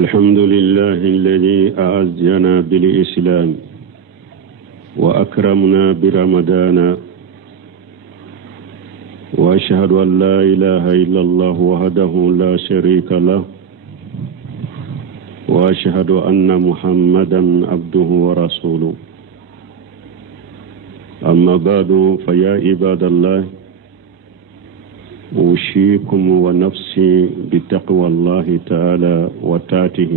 الحمد لله الذي أعزنا بالإسلام وأكرمنا برمضان، وأشهد أن لا إله إلا الله وحده لا شريك له، وأشهد أن محمدا عبده ورسوله. أما بعد، فيا عباد الله، أوصيكم ونفسي بتقوى الله تعالى وطاعته،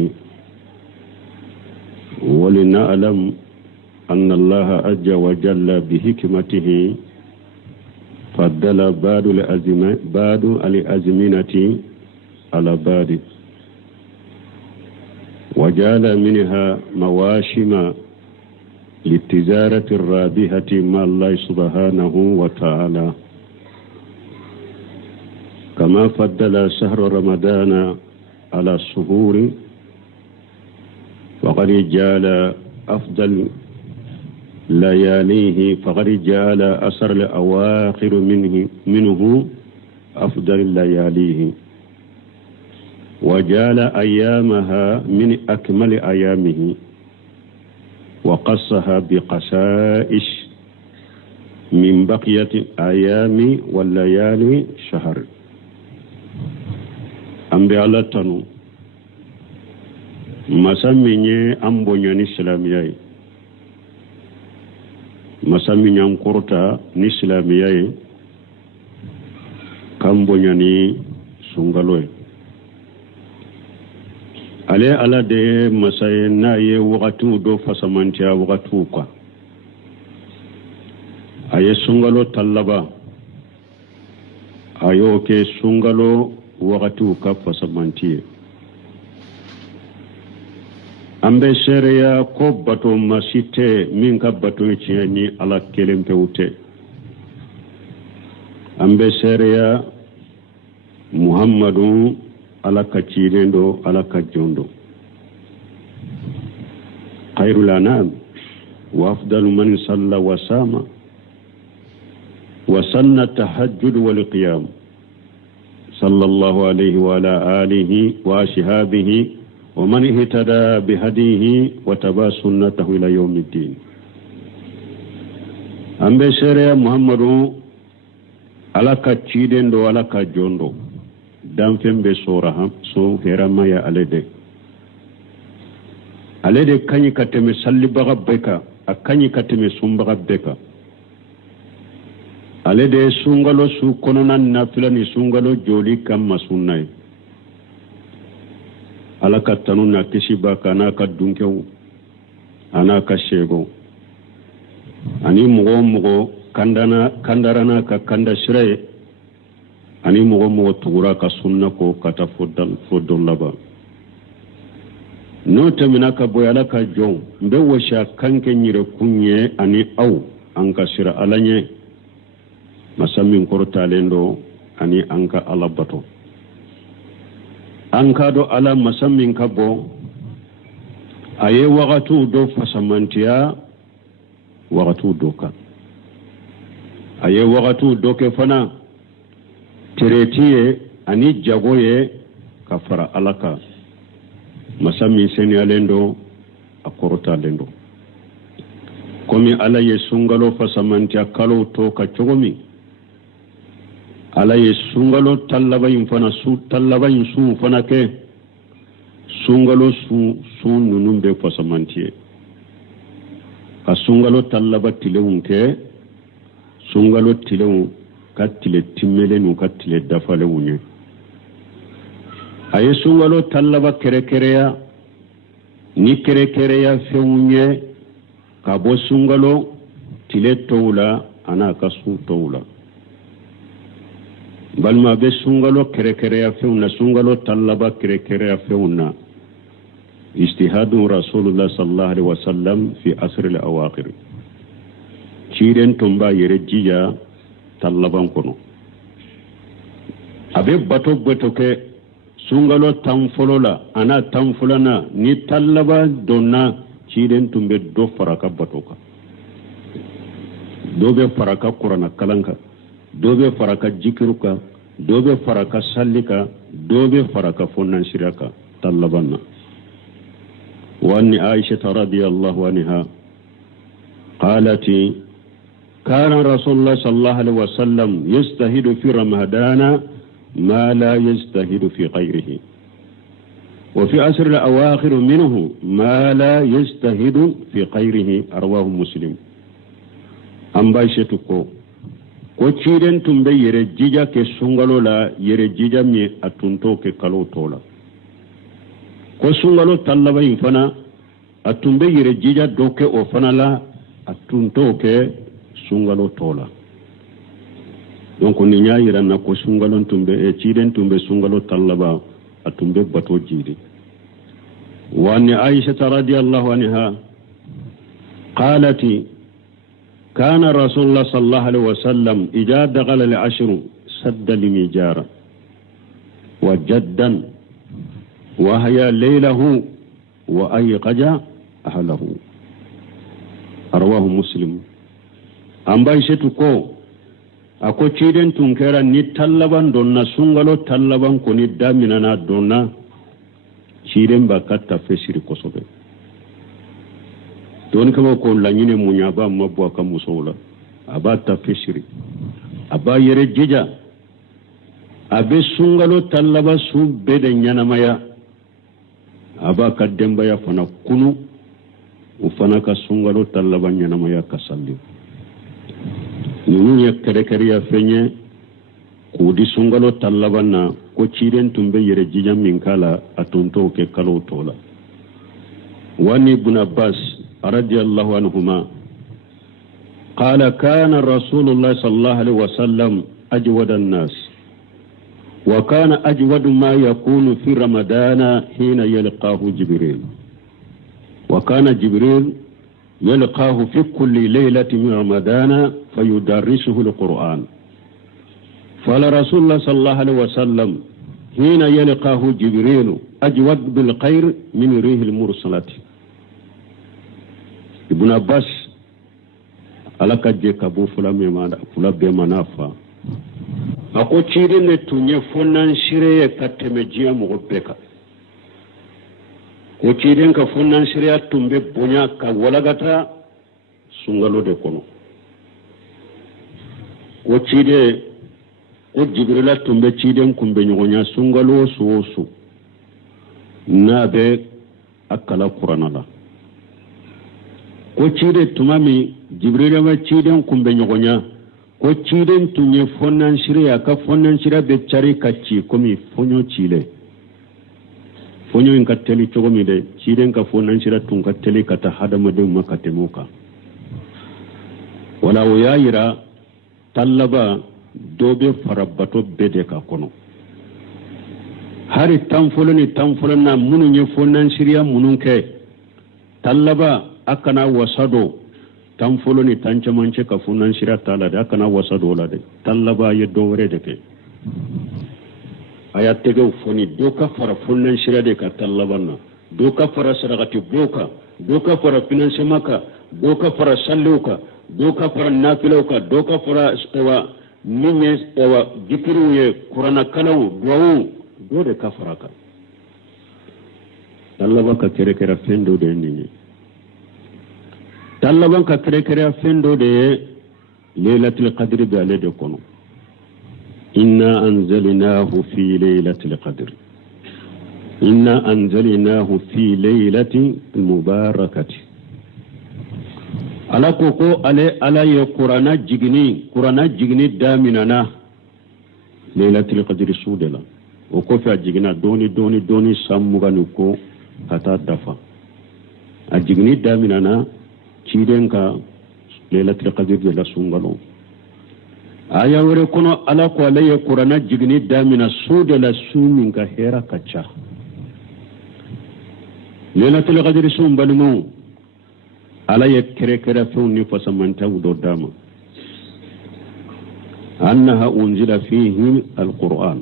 ولنعلم أن الله عز وجل بحكمته فضل بعض الأزمنة على بعض، وجعل منها مواشم للتجارة الرابحة مع الله سبحانه وتعالى، كما فضل شهر رمضان على الشهور، فقد جعل أفضل لياليه، فقد جعل أسر الأواخر منه أفضل لياليه، وجعل أيامها من أكمل أيامه، وقصها بقصائش من بقية أيام والليالي شهر. ambe ala tanu masaminye ambonyani islamiyai, masaminyan kurta ni islamiyai kambonyani sungaloy ale ala de masaye na ye wakatu do fasamantia wakatu kwa aye sungalo talaba ayo ke sungalo wakatu ka fasamantie ambe sheria ko bato masite min ka bato ni ala kelempe ute ambe sheria muhammadu ala ka cilendo ala ka jondo khairul anam wa afdalu man salla wa sama wa sanna tahajjud wal qiyam sallallahu alayhi wa ala alihi wa ashabihi wa man ihtada bihadihi wa taba sunnatahu ila yawmiddin. ambe sheria muhammadu ala ka cilendo ala ka jondo dan fembe soraham so herama ya alede kanyi kateme salli baga beka akanyi kateme sumbaga beka alede sungalo su konona nafila ni sungalo joli kama sunnai alaka tanuna kishiba kana ka dunkew anaka shego ani mugo kandarana ka kanda shiraye ani mugo tugura ka sunna ko kata fodol laba no tamina ka boyala ka jon mbe washa kanke nyire kunye ani au anka shira alanye masamin kortalendo ani anka alabato anka do ala masamin kabo aye waqatu do fasamantiya waqatu doka aye waqatu doke fana teretiye ani jagoye kafara alaka masami seni alendo akorota lendo komi ala ye sungalo fasamanti akalo to ka chogomi ala ye sungalo tallabayin fana su fana ke sungalo su nunumbe fasamanti ka sungalo tallaba tilewun ke sungalo tilewun katile timmele nu katile dafale wunye aye sungalo tallaba kerekereya ni kerekereya fewunye ka bo sungalo tile towla ana ka su towla balma be sungalo kerekereya fewna sungalo tallaba kerekereya fewna ijtihadu rasulullah sallallahu alaihi wasallam fi asr al awaqir ciren tomba yere jiya tallaban kono abe bato ke sungalo tamfolola ana tamfulana ni tallaba donna ciden tumbe do faraka batoka dobe faraka qur'ana kalanka dobe faraka jikiruka dobe faraka sallika dobe faraka fonnan shiraka tallabanna وأن عائشة رضي الله عنها قالت كان رسول الله صلى الله عليه وسلم يجتهد في رمضان ما لا يجتهد في غيره وفي أسر الأواخر منه ما لا يجتهد في غيره رواه مسلم أم بايشتكو ko ciiden tun be yere jija ke sungalo la yere jija mi atunto ke kalo tola ko sungalo tallaba in fana atumbe yere jija doke o fana la atunto ke sungalo tola donc ni nyaayira na ko sungalo tumbe e ciiden tumbe sungalo tallaba atumbe bato jidi wa ni Aisha radhiyallahu anha qalati كان رسول الله صلى الله عليه وسلم إذا دخل العشر سد المجار وجدا وهي ليله وأيقظ أهله رواه مسلم أم بايشتكو أكو تشيدن تنكرا نتلبان دونا سنغلو تلبان كوني دامننا دونا تشيدن باكتا فسيري كسوبي don kama ko lanyine munya ba mabwa ka musola aba ta fishiri aba yere jija abe sungalo tallaba su bede nyana maya aba kademba ya fana kunu ufana ka sungalo tallaba nyana maya kasalli nunya kare ya fenye kudi sungalo tallaba na ko ciren tumbe yere jija min kala atonto ke kalo tola wani ibn Abbas رضي الله عنهما قال كان رسول الله صلى الله عليه وسلم أجود الناس وكان أجود ما يكون في رمضان حين يلقاه جبريل وكان جبريل يلقاه في كل ليلة من رمضان فيدرسه القرآن فلرسول الله صلى الله عليه وسلم حين يلقاه جبريل أجود بالخير من ريح المرسلات Ibn Abbas alaka je kabu fula be manafa ako ciri ne tunye fonnan shirye kateme jiya mo beka ko ciri ka fonnan shirya tumbe bonya ka walagata sungalo de kono ko ciri ko jibrila tumbe ciri kumbe nyonya sungalo so na be akala qur'ana ko cide tumami jibril ma ciden kumbe nyogonya ko ciden tunye fonnan shirya ka fonnan shirya be cari kacci komi fonyo cile fonyo in ka teli chogomi de ciden ka fonnan shirya tun ka teli kata hadama de makate moka wala wayira tallaba dobe farabato bede ka kono hari tamfolo na munu nye fonnan shirya munun ke tallaba akana wasado tamfolo ni tanchamanche ka funan shira tala de akana wasado la de tallaba ye dowre de ke ayat tege foni doka fara funan shira de ka tallabana doka fara saragati doka fara finance maka doka fara salluka doka fara nafiluka doka fara ewa minye ewa jikiru ye qur'ana kalaw duwu do de ka faraka tallaba ka kere fendo de nini tallaban ka kere fendo de lailatul qadr bi alade kono inna anzalnahu fi lailatul qadr inna anzalnahu fi lailatin mubarakati ala ko ala ya qur'ana jigni daminana lailatul qadr sudela o ko fa jigina doni sammuga ko kata dafa a jigni daminana ciden ka lailatul qadr de la sungalo aya wore kono ala ko alaye qur'ana jigni damina sude la sumin ka hera kacha lailatul qadr sum balmu alaye kere funi fasamanta do dama annaha unzila fihi alquran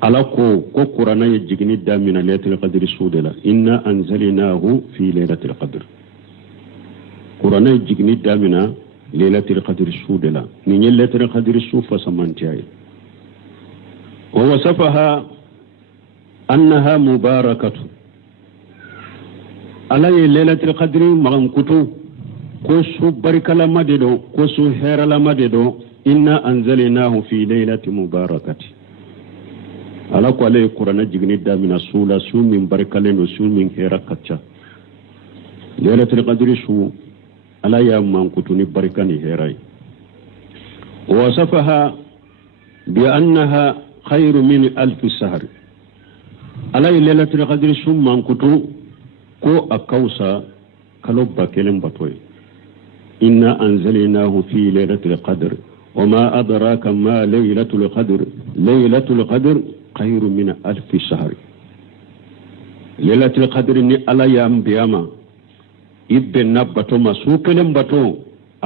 ala ko qur'ana ye jigni damina lailatul qadr sudela inna anzalnahu fi lailatul qadr qur'ana ye jigni damina lailatul qadr sudela ni lailatul qadr sufa samantiay wa wasafaha annaha mubarakatu ala ye lailatul qadri magan kutu ko su barkalama de do ko su heralama de do inna anzalnahu fi lailatin mubarakati ala ko ale qur'ana jigni damina sula su min barkaleno su min herakacca lailatul qadri su ala ya man kutu ni barkani herai wasafaha bi annaha khairu min alf shahr ala lailatul qadri su man kutu ko akausa kalobba kelen batoy inna anzalnahu fi lailatul qadr wama adraka ma lailatul qadr khairu min alf shahr lailatul qadr ni ala ya ambiyama ibbe nabato masu kelen bato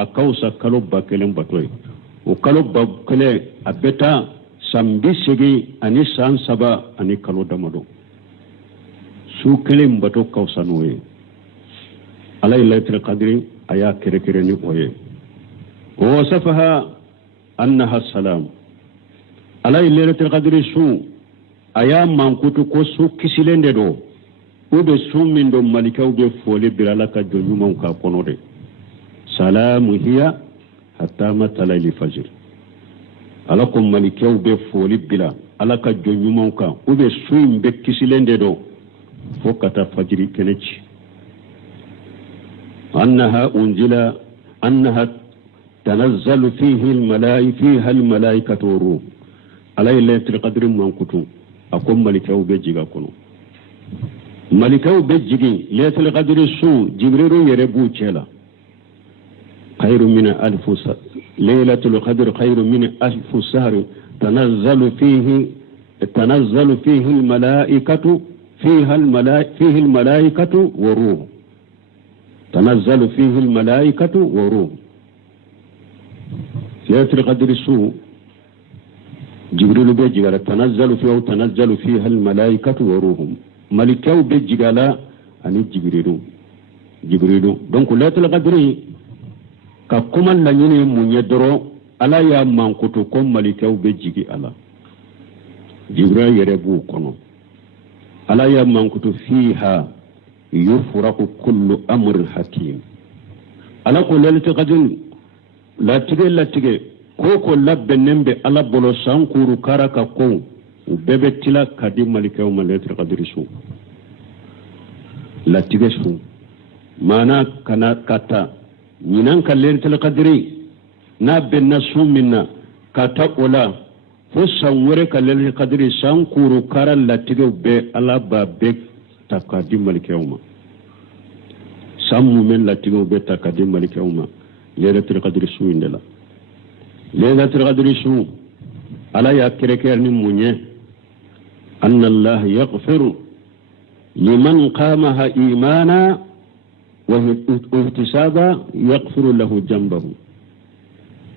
akausa kalobba kelen batoy o kalobba kele abeta sambi sigi ani san saba ani kalo damado su kelen bato kausa noye ala lailatul qadri aya kere ni oye wasafaha annaha salam ala lailatul qadri su aya mankutu ko su kisilende do ube su min do malikaw be fole birala ka jonyuma ka konode salamu hiya hatta matalali fajr ala ko malikaw be fole bila ala ka jonyuma ka ube su be kisilende do fokata fajri keneci أنها تنزل فيها الملائكة والروح على ليلة القدر من كتو أقوم ملكه بيجيغا كنو ملكه بيجيغي ليلة القدر سو جبريل يربو تشيلا خير من ألف ليلة القدر خير من ألف سهر تنزل فيه الملائكة فيه الملائكة والروح تنزل فيه الملائكة وروح ليلة القدر سوء جبريل بيجيغالا تنزل فيها الملائكة وروح ملكاو بيجيغالا أني جبريل دونك ليلة القدر ككما لنيني من يدرو ألا يا منكتو كم ملكاو بيجيغي ألا جبريل يربو كنو ألا يا منكتو فيها يفرق كل أمر حكيم ألا قول ليلة القدر لا تجي كوكو لب نمبي ألا بلو سانكورو كاركا كو وبيبتلا كدي ملك يوم ليلة القدر سو لا تجي سو مانا كنا كاتا نينان كليلة القدر نابنا سو منا كاتا ولا فسان ورك ليلة القدر سانكورو كارا لا تجي بي ألا بابك takadi malikawma sammu men latigo be takadi malikawma lailatul qadri su indela lailatul qadri su ala ya kereker ni munye anna allah yaghfiru liman qamaha imana wa ihtisaba yaghfiru lahu jambahu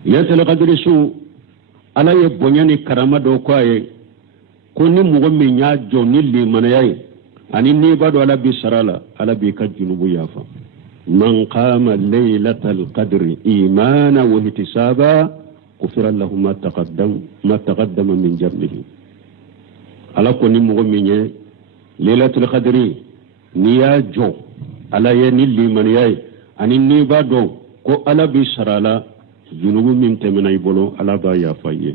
lailatul qadri su ala ya bonyani karama do kwaye ko ni mugo mi nya jonni limana yayi ani ni bado ala bi sarala ala bi ka junubu yafa man qama laylatal qadri imana wa ihtisaba kufira lahu ma taqaddama min jambihi ala ko ni mugo minye laylatul qadri ni ya jo ala ye ni liman yay ani ni bado ko ala bi sarala junubu min temena ibolo ala ba yafa ye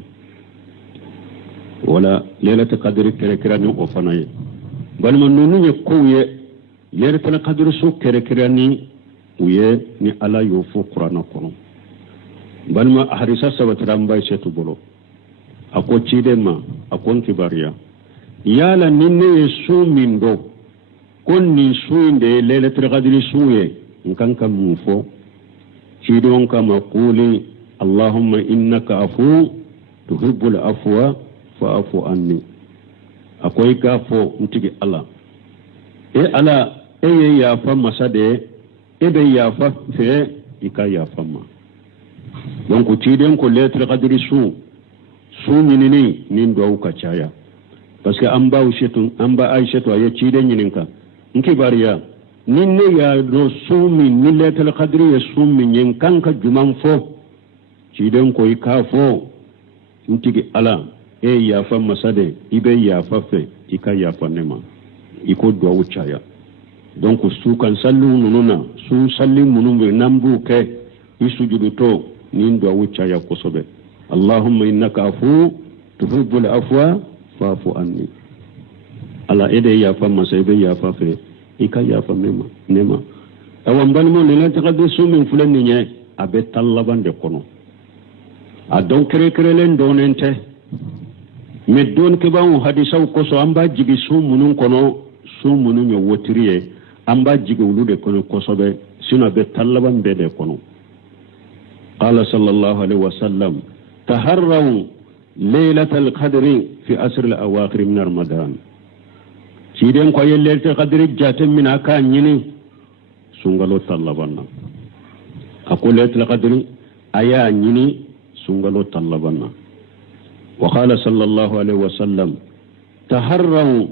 wala laylatul qadri kere ni ofanaye balma nunu ye kowye lailatul qadr su kerekerani uye ni ala yo fo qur'ana kono balma harisa sabatara mbay setu bolo ako chidema akon kibariya yala ninne yesu mindo konni suinde lailatul qadr suye nkan kam mufo chidon kama quli allahumma innaka afu tuhibbul afwa fa'fu anni akwai gafo ntigi ala ala eye ya fa masade ebe ya fa fe ika ya fa ma donc tiden ko lettre qadri su nyinini nin do ka chaya parce que amba ushetun amba aishatu ya tiden nyininka nki bariya ninne ya do su min ni lettre qadri ya su min nyin kanka juman fo tiden ko ika fo ntigi ala e yafa masade ibe yafa fe ika yafa nema iko duwa uchaya donc su kan sallu nununa su salli munumbe nambu ke isujudu to nin do wucca ya kosobe allahumma innaka afu tuhibbul afwa fa'fu anni ala ede ya famma sebe ya fafe ika ya famma nema awan balmo ne ta kadu su min fulan ni abe tallaban de kono a don kere len donente me don ke ba hadisa ko so amba jigi su munun kono su munun yo wotiriye amba jigi wulude kono kosobe sino be tallaban be de kono qala sallallahu alaihi wasallam taharraw laylatal qadri fi asr al awakhir min ramadan ciden ko yellete qadri jatem min aka nyini sungalo tallabanna aqulatul qadri aya nyini sungalo tallabanna wa qala sallallahu alaihi wasallam taharraw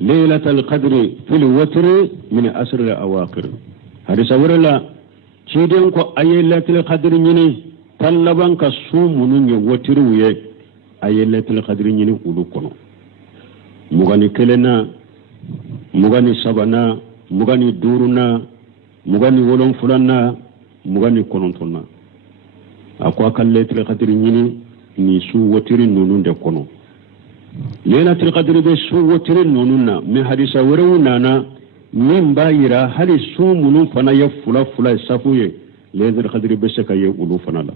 laylatal qadri fil watr min asr al awakhir hadisa warala ciden ko ayelatul qadri nyini tallaban ka sumunun ya watiruye ayelatul qadri nyini ulu kono mugani kelena mugani sabana mugani duruna mugani wolon fulanna mugani konontonna akwa kalletul qadri nyini ni su watirin nunun de kono lailatul qadri be su watirin nununna me hadisa waruna na min bayira hali su munun fana ya fula safuye lailatul qadri be shaka ye ulu fana la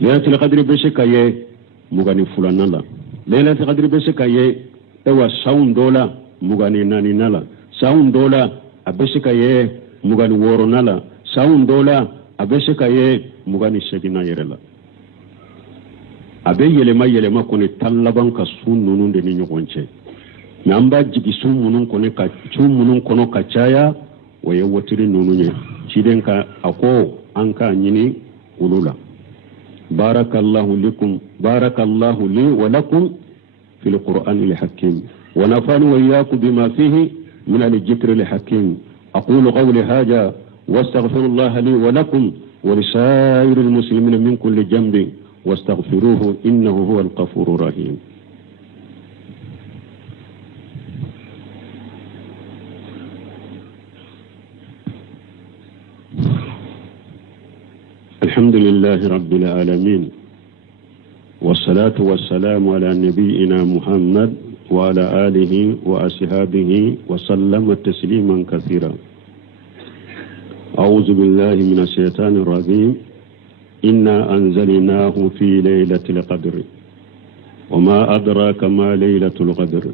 lailatul qadri be shaka ye mugani fulanna la lailatul qadri be shaka ye ewa saun dola mugani nani nala saun dola abeshika ye mugani woro nala saun dola abeshika ye mugani shegina yerela abe yelema kone tallaban ka sun nunun de ni nyogonche namba jigi sun munun kone ka sun munun kono ka chaya waye wotiri nununye ciden ka ako anka nyini ulula barakallahu li wa lakum fil qur'anil hakim ونفعني وإياكم بما فيه من الذكر الحكيم أقول قولي هذا واستغفر الله لي ولكم ولسائر المسلمين من كل جنب واستغفروه إنه هو الغفور الرحيم الحمد لله رب العالمين والصلاة والسلام على نبينا محمد وعلى آله وأصحابه وسلم تسليما كثيرا أعوذ بالله من الشيطان الرجيم إنا أنزلناه في ليلة القدر وما أدراك ما ليلة القدر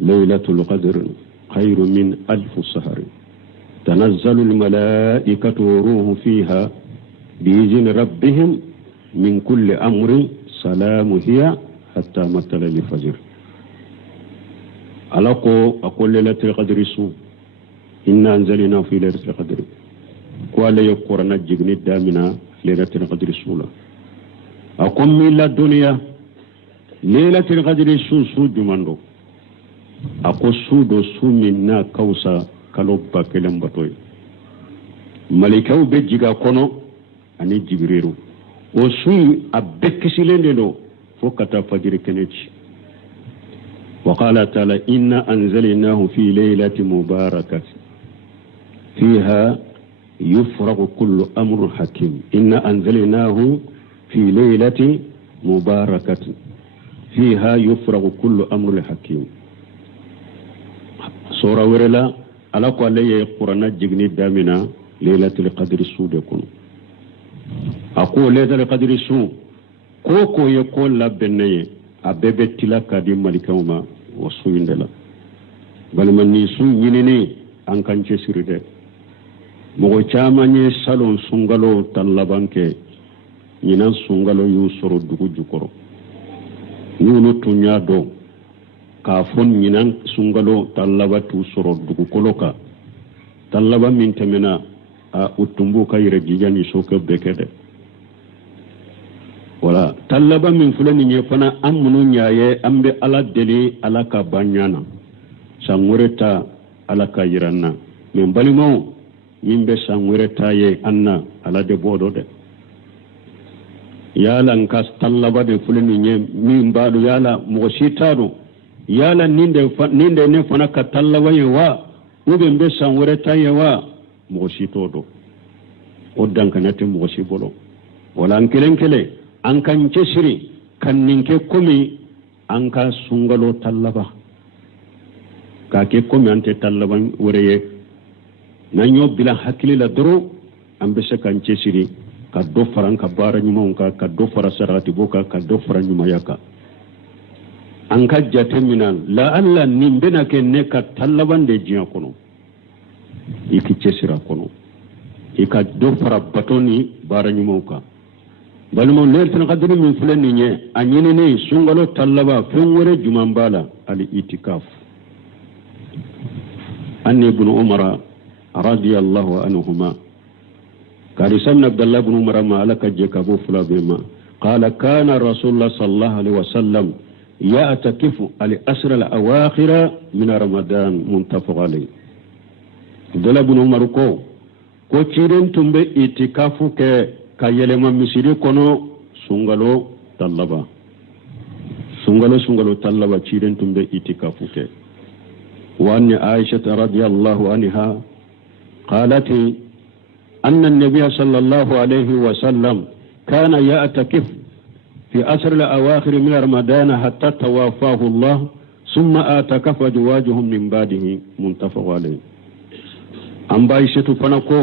ليلة القدر خير من 1000 شهر تنزل الملائكة والروح فيها بإذن ربهم من كل أمر سلام هي حتى مطلع الفجر alako akol lailatul qadri su inna anzalna fi lailatul qadri ko ala yakurana jigni damina lailatul qadri sula akom mila dunya lailatul qadri su dumando ako su do su minna kausa kalo bakelem batoy malikaw be jiga kono ani jibrilu o su abekkisilende do fokata fajiri kenechi وقال تعالى إنا أنزلناه في ليلة مباركة فيها يفرغ كل أمر حكيم إنا أنزلناه في ليلة مباركة فيها يفرغ كل أمر حكيم سورة ورلا على قال لي القرآن جغني دامنا ليلة القدر سودكم أقول ليلة القدر سو كوكو يقول لبنيه abebe tilaka di malikawma wa suyindela balmanni su yinene an kance siride mogo chamanye salon sungalo tallabanke yinan sungalo yu soro dugu jukoro nunu tunya do ka fon yinan sungalo tallabatu soro dugu koloka tallaba min temena a utumbu kayre jijani soke bekede wala tallaba min fulani nye fana amunu nyaye ambe ala deli ala ka banyana sangureta ala ka yiranna min balimo yimbe sangureta ye anna ala de bodo de yala nkas tallaba de fulani nye min badu yala mo shitado yala ninde ne fana ka tallaba ye wa ube mbe san wore tayewa mogo si to do o dankanati mogo si bolo wala an kelen kele an kan cesiri kan ninke komi an ka sungalo tallaba ka ke komi ante tallaban woreye nanyo bila hakili la doro an be se kan cesiri ka do faran ka bara nyuma ka do fara sarati boka ka do fara nyuma yaka an ka jate minan la alla nimbe na ke ne ka tallaban de jiya kono iki cesira kono ika do fara batoni bara nyuma ka balmo lertan qadri min fulani nye anyene ne sungalo tallaba fenwore jumambala ali itikaf anni ibn umar radiyallahu anhuma kari samna abdullah ibn umar ma alaka jekabu fula bima qala kana rasulullah sallallahu alaihi wasallam ya'takifu ali asr al awakhir min ramadan muntafaq alayhi abdullah ibn umar ko ciren tumbe itikafu ke kayelema misiri kono sungalo tallaba ciren tumbe itikafu ke وأن عائشة رضي الله عنها قالت أن النبي صلى الله عليه وسلم كان يعتكف في أسر الأواخر من رمضان حتى توافاه الله ثم اعتكف أزواجهم من بعده متفق عليه أم عائشة فنكو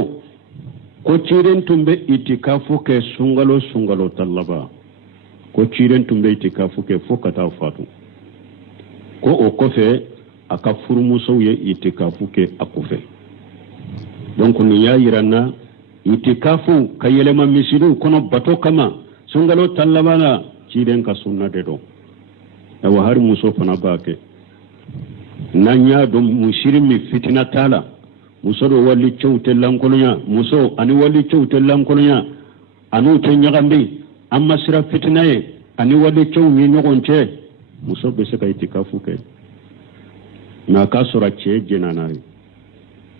كوتشيرن تمبي itikafu ke sungalo tallaba كوتشيرن تمبي itikafu ke fokata fatu ko o kofe aka furumuso ye itikafu ke akufe donc ni ya yirana itikafu kayelema misiru kono bato kama sungalo tallabana ciiden ka sunna de do awa har muso fana bake nanya do musiri mi fitina tala muso do walli cewte lankolonya muso ani walli cewte lankolonya anu te nyagambe amma sira fitina ye ani walli cew mi nyogonce muso be se ka itikafu ke na ka sura ce jenanari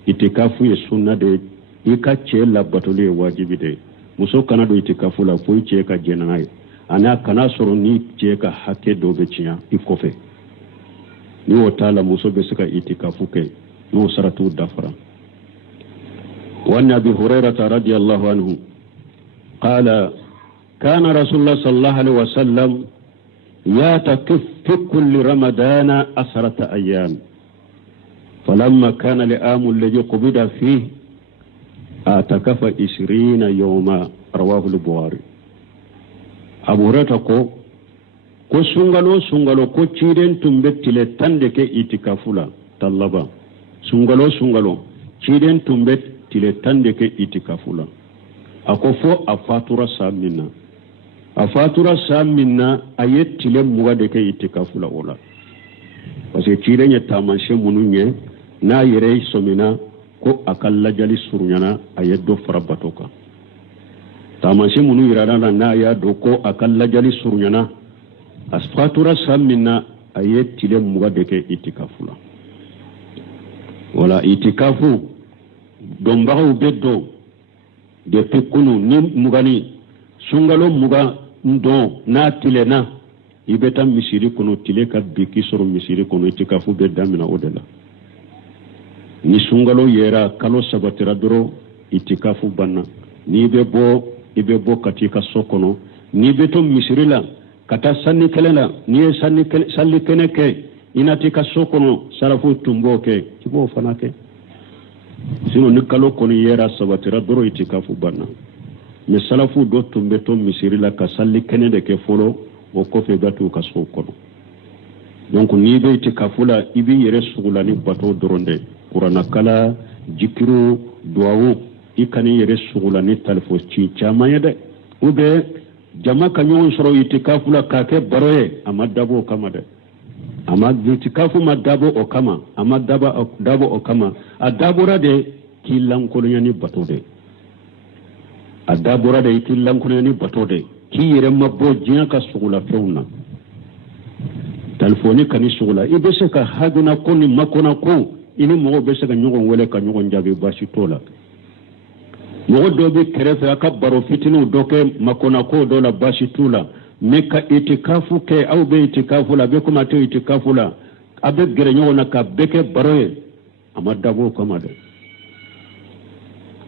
itikafu ye sunna de ika ce labatole wajibi de muso kana do itikafu la foyi ce ka jenanari ana kana soro ni ce ka hake do be ciya ikofe ni wotala muso be suka itikafu ke no saratu dafara wa nabi hurairah radiyallahu anhu qala kana rasulullah sallallahu alaihi wasallam يعتكف في كل رمضان 10 أيام فلما كان العام الذي قبض فيه اعتكف 20 يوما رواه البخاري أبو هريرة ko sungalo ko ciren tumbe tile tande ke itikafula tallaba sungalo ciren tumbe tile tande ke itikafula ako fo afatura samina ayet tile muga de ke itikafula wala parce que ciren ya tamashe mununye na yere somina ko akalla jali surunyana ayet do farabatoka tamashe munu yirana na ya do ko akalla jali surunyana asfatura samina ayet tile muga de ke itikafula wala itikafu dombago beddo de pikunu ni mugani sungalo muga ndo na tile na ibeta misiri kono tile ka biki soro misiri kono itikafu bedda mina odela ni sungalo yera kalo sabatira doro itikafu banna ni ibe bo katika sokono ni beto misiri la kata sanni kelela ni sanni keneke inatika sokono sarafu tumbo ke kibo fanake sino ni kalo kono yera sabatira doro itikafu banna me salafu do tumbe to misiri la ka salli kenede ke folo o kofe gatu ka sokono donc ni be itikafu la ibi yere sugula ni bato doronde qur'ana kala jikiru duawu ikani yere sugula ni talfo ci chama yede ube jama kanyon soro itikafu la ka ke baroye amadabo kama de amad itikafu madabo o kama amadaba dabo o kama adabura de kilan kolonyani bato de adabura de kilan kolonyani bato de ki yere mabbo jiya ka sugula feuna telefoni kani sugula ibe se ka haduna koni makona ko ini mo be se ka nyogon wele ka nyogon jabe bashi tola mo do be kerefe aka baro fitinu doke makona ko dola bashi tula meka itikafu ke au be itikafu la be kuma te itikafu la abe gere nyogona ka beke baroye ama dabo kama de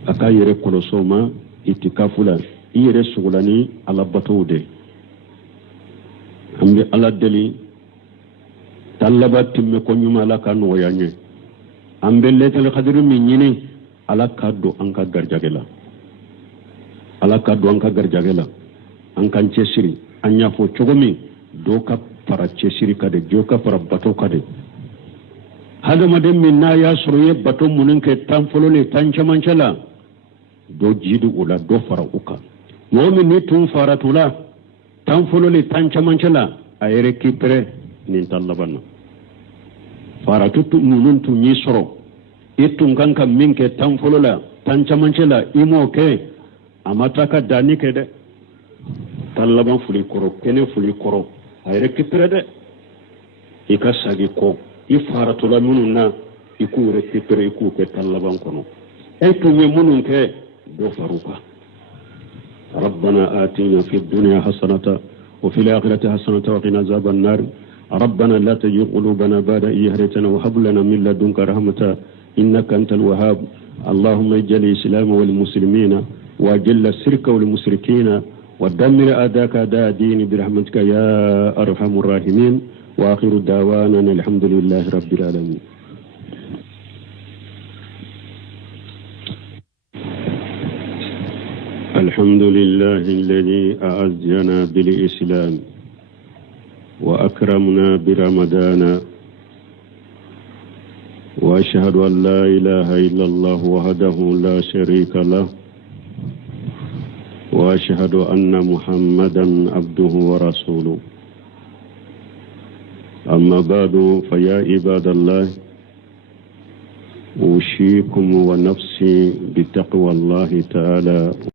aka yere kolosoma itikafula yere sugulani ala bato de ambi ala deli talaba timme ko nyuma ala ka no yanye ambe letel khadiru mi nyini ala kaddo an ka garjagela ala kaddo an ka garjagela an kan cesiri anya fo chogomi do ka para cesiri kade jo ka para bato kade hada madem minna ya suruye bato munin ke tan folole tan chamanchala do jidu ula do fara uka momi ni tun fara tula tan folole tan chamanchala ayere kipre nin tallabana fara tutu munun tu ni soro itun kanka minke tan folola tan chamanchala imo ke amata ka dani ke de tallaban fuli koro kene fuli koro ayre kipre de ikasagi ko ifara tula munun na ikure kipre iku ke tallaban kono etu me munun ke do faruka ربنا آتنا في الدنيا حسنة وفي الآخرة حسنة وقنا عذاب النار ربنا لا تزغ قلوبنا بعد إذ هديتنا وهب لنا من لدنك رحمة إنك أنت الوهاب اللهم اجعل الإسلام والمسلمين وأجل الشرك والمشركين ودمر أعداءك أعداء الدين برحمتك يا أرحم الراحمين وآخر دعوانا الحمد لله رب العالمين. الحمد لله الذي أعزنا بالإسلام وأكرمنا برمضان وأشهد أن لا إله إلا الله وحده لا شريك له وأشهد أن محمدا عبده ورسوله أما بعد فيا عباد الله أوصيكم ونفسي بتقوى الله تعالى